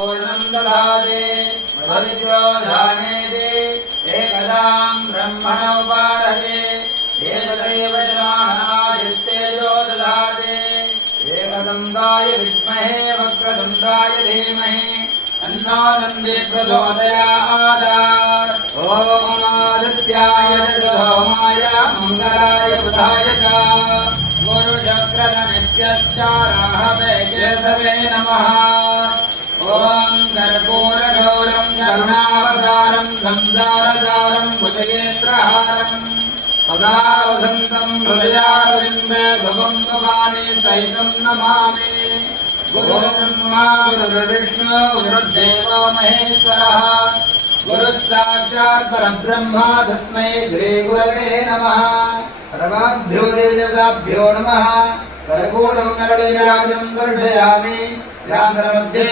पूर्णं दधाति मधुभ्यो धानेति एकदां ब्रह्मणोपारते एकदैव जनानायुस्तेजो दधाति एकदन्ताय विद्महे वक्रतुण्डाय धीमहि तन्नो नन्दी प्रचोदयात् ॐ आदित्याय सोमाय मङ्गलाय बुधाय च गुरुशक्रधनेभ्यश्चाराहवे केशवे नमः ॐ कर्पूरगौरं करुणावतारं संसारसारं भुजगेन्द्रहारं सदा वसन्तं हृदयारविन्दे भवं भवानी सहितं नमामि गुरुर्ब्रह्मा गुरुर्विष्णु गुरुर्देवो महेश्वरः गुरुः साक्षात् परब्रह्म तस्मै श्रीगुरवे नमः सर्वाभ्यो देवताभ्यो नमः कर्पूरं नरळीराजं दर्शयामि मध्ये